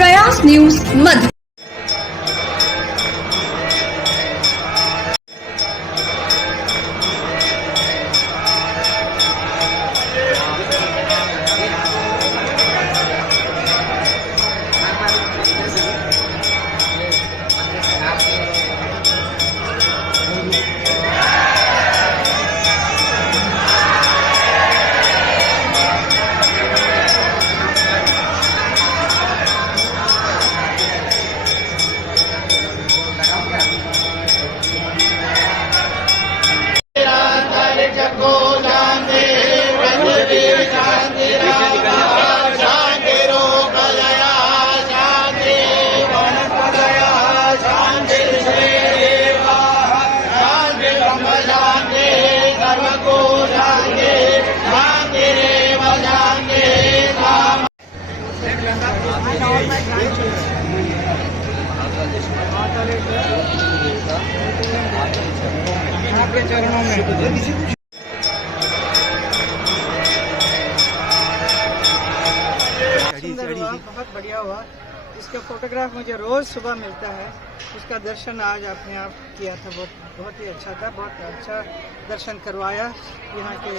प्रयास न्यूज मध्य। आपके चरणों में सुंदर हुआ, बहुत बढ़िया हुआ। इसका फोटोग्राफ मुझे रोज सुबह मिलता है। उसका दर्शन आज अपने आप किया था, बहुत ही अच्छा था। बहुत अच्छा दर्शन करवाया यहाँ के